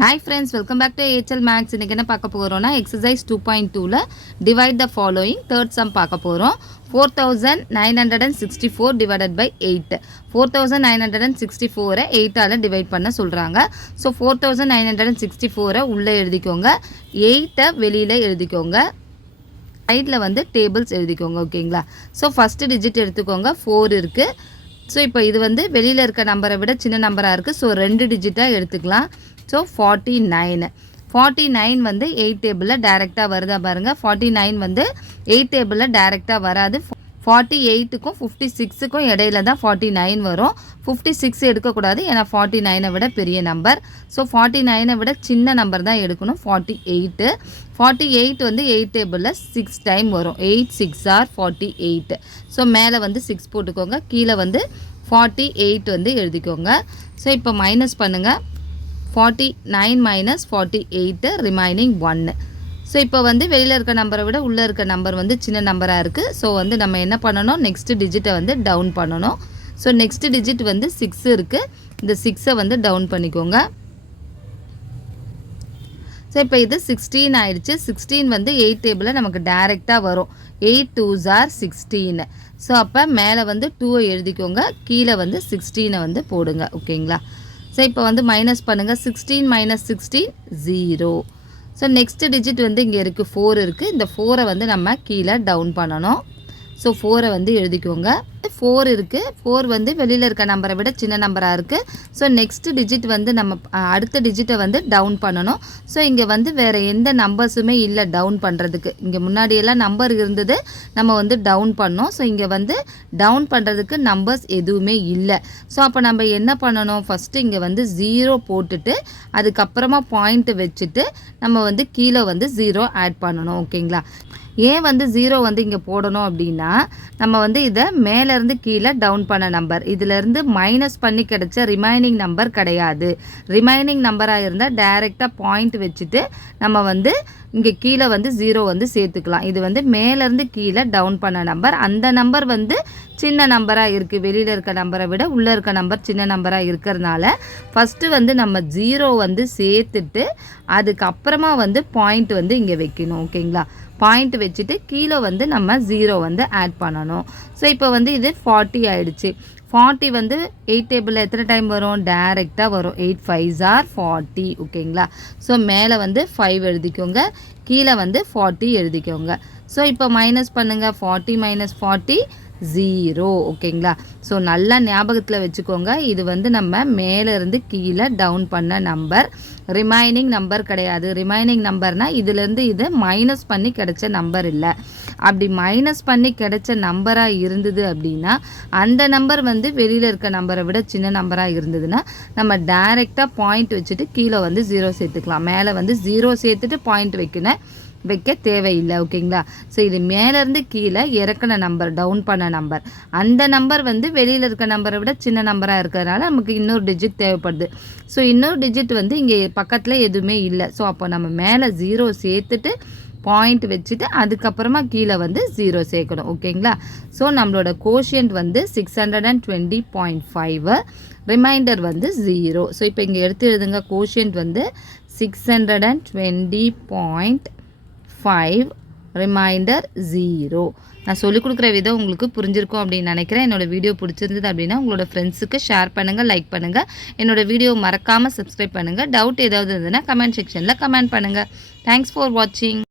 Hi friends, welcome back to AHL Max. இன்னைக்கு என்ன பார்க்க போறோம்னா exercise 2.2ல divide the following third sum பார்க்க போறோம். 4964 divided by 8. 4964 8 ஆல டிவைட் பண்ண சொல்றாங்க. So 4964 உள்ள எழுதிக்கோங்க. 8 வெளியில எழுதிக்கோங்க. சைடுல வந்து டேபிள்ஸ் எழுதிக்கோங்க. ஓகேங்களா? So first digit எடுத்துக்கோங்க. 4 இருக்கு. ஸோ இப்போ இது வந்து வெளியில் இருக்க நம்பரை விட சின்ன நம்பராக இருக்குது. ஸோ 2 டிஜிட்டாக எடுத்துக்கலாம். ஸோ 49 வந்து 8 டேபிளில் டைரெக்டாக வருதா பாருங்கள். 49 வந்து 8 டேபிளில் டைரெக்டாக வராது. 48க்கும் 56க்கும் இடையில தான் 49 வரும். 56 எடுக்கக்கூடாது, ஏன்னா 49 விட பெரிய நம்பர். ஸோ 49 விட சின்ன நம்பர் தான் எடுக்கணும். 48 வந்து 8 டேபிளில் 6 டைம் வரும். 8 6 ஆர் 48. ஸோ மேலே வந்து 6 போட்டுக்கோங்க, கீழே வந்து 48 வந்து எழுதிக்கோங்க. ஸோ இப்போ மைனஸ் பண்ணுங்கள். 49 மைனஸ் 48 ரிமைனிங் 1. ஸோ இப்போ வந்து வெளியில் இருக்க நம்பரை விட உள்ளே இருக்க நம்பர் வந்து சின்ன நம்பராக இருக்குது. ஸோ வந்து நம்ம என்ன பண்ணணும், நெக்ஸ்ட் டிஜிட்டை வந்து டவுன் பண்ணணும். ஸோ நெக்ஸ்ட் டிஜிட் வந்து 6 இருக்குது. இந்த 6ஐ வந்து டவுன் பண்ணிக்கோங்க. ஸோ இப்போ இது 16 ஆயிடுச்சு. 16 வந்து 8 டேபிளில் நமக்கு டைரெக்டாக வரும். 8 2s are 16. ஸோ அப்போ மேலே வந்து 2ஐ எழுதிக்கோங்க, கீழே வந்து 16ஐ வந்து போடுங்க. ஓகேங்களா? ஸோ இப்போ வந்து மைனஸ் பண்ணுங்கள். 16 மைனஸ் 16 0. ஸோ நெக்ஸ்ட் டிஜிட் வந்து இங்கே இருக்குது, 4 இருக்குது. இந்த 4ஐ வந்து நம்ம கீழே டவுன் பண்ணணும். ஸோ 4ஐ வந்து எழுதிக்கோங்க. 4 இருக்குது. 4 வந்து வெளியில் இருக்க நம்பரை விட சின்ன நம்பராக இருக்குது. ஸோ நெக்ஸ்ட் டிஜிட் வந்து நம்ம அடுத்த டிஜிட்டை வந்து டவுன் பண்ணணும். ஸோ இங்கே வந்து வேறு எந்த நம்பர்ஸுமே இல்லை டவுன் பண்ணுறதுக்கு. இங்கே முன்னாடியெல்லாம் நம்பர் இருந்தது, நம்ம வந்து டவுன் பண்ணோம். ஸோ இங்கே வந்து டவுன் பண்ணுறதுக்கு நம்பர்ஸ் எதுவுமே இல்லை. ஸோ அப்போ நம்ம என்ன பண்ணணும், ஃபஸ்ட்டு இங்கே வந்து 0 போட்டுட்டு அதுக்கப்புறமா பாயிண்ட் வச்சுட்டு நம்ம வந்து கீழே வந்து 0 ஆட் பண்ணணும். ஓகேங்களா? ஏன் வந்து 0 வந்து இங்கே போடணும் அப்படின்னா, நம்ம வந்து இதை மேலேருந்து கீழே டவுன் பண்ண நம்பர், இதிலேருந்து மைனஸ் பண்ணி கிடைச்ச ரிமைனிங் நம்பர் கிடையாது. ரிமைனிங் நம்பராக இருந்தால் டைரெக்டாக பாயிண்ட் வச்சுட்டு நம்ம வந்து இங்கே கீழே வந்து 0 வந்து சேர்த்துக்கலாம். இது வந்து மேலேருந்து கீழே டவுன் பண்ண நம்பர். அந்த நம்பர் வந்து சின்ன நம்பராக இருக்குது. வெளியில் இருக்க நம்பரை விட உள்ளே இருக்க நம்பர் சின்ன நம்பராக இருக்கிறதுனால ஃபஸ்ட்டு வந்து நம்ம 0 வந்து சேர்த்துட்டு அதுக்கப்புறமா வந்து பாயிண்ட் வந்து இங்கே வைக்கணும். ஓகேங்களா? பாயிண்ட் வச்சுட்டு கீழே வந்து நம்ம 0 வந்து ஆட் பண்ணணும். ஸோ இப்போ வந்து இது 40 ஆயிடுச்சு. 40 வந்து 8 டேபிளில் எத்தனை டைம் வரும், டைரெக்டாக வரும். 8 5s are 40. ஓகேங்களா? ஸோ மேலே வந்து 5 எழுதிக்கோங்க, கீழே வந்து 40 எழுதிக்கோங்க. ஸோ இப்போ மைனஸ் பண்ணுங்கள். 40 மைனஸ் 40 0. ஓகேங்களா? ஸோ நல்லா ஞாபகத்தில் வச்சுக்கோங்க, இது வந்து நம்ம மேலேருந்து கீழே டவுன் பண்ண நம்பர், ரிமைனிங் நம்பர் கிடையாது. ரிமைனிங் நம்பர்னால் இதிலேருந்து இது மைனஸ் பண்ணி கிடைச்ச நம்பர் இல்லை. அப்படி மைனஸ் பண்ணி கிடைச்ச நம்பராக இருந்தது அப்படின்னா, அந்த நம்பர் வந்து வெளியில் இருக்க நம்பரை விட சின்ன நம்பராக இருந்ததுன்னா நம்ம டைரெக்டாக பாயிண்ட் வச்சுட்டு கீழே வந்து 0 சேர்த்துக்கலாம். மேலே வந்து 0 சேர்த்துட்டு பாயிண்ட் வைக்க தேவையில்லை. ஓகேங்களா? ஸோ இது மேலேருந்து கீழே இறக்கின நம்பர், டவுன் பண்ண நம்பர், அந்த நம்பர் வந்து வெளியில் இருக்க நம்பரை விட சின்ன நம்பராக இருக்கிறதுனால நமக்கு இன்னொரு டிஜிட் தேவைப்படுது. ஸோ இன்னொரு டிஜிட் வந்து இங்கே பக்கத்தில் எதுவுமே இல்லை. ஸோ அப்போ நம்ம மேலே 0 சேர்த்துட்டு பாயிண்ட் வச்சுட்டு அதுக்கப்புறமா கீழே வந்து 0 சேர்க்கணும். ஓகேங்களா? ஸோ நம்மளோட கோஷியன்ட் வந்து 620.5, ரிமைண்டர் வந்து 0. ஸோ இப்போ இங்கே எடுத்து எழுதுங்க. கோஷியன்ட் வந்து 620.5, ரிமைண்டர் 0. நான் சொல்லிக் கொடுக்குற விதம் உங்களுக்கு புரிஞ்சிருக்கும் அப்படின்னு நினைக்கிறேன். என்னோடய வீடியோ பிடிச்சிருந்தது அப்படின்னா உங்களோட ஃப்ரெண்ட்ஸுக்கு ஷேர் பண்ணுங்கள், லைக் பண்ணுங்கள். என்னோடய வீடியோ மறக்காமல் சப்ஸ்கிரைப் பண்ணுங்கள். டவுட் ஏதாவது இருந்ததுன்னா கமெண்ட் செக்ஷனில் கமெண்ட் பண்ணுங்கள். தேங்க்ஸ் ஃபார் வாட்சிங்.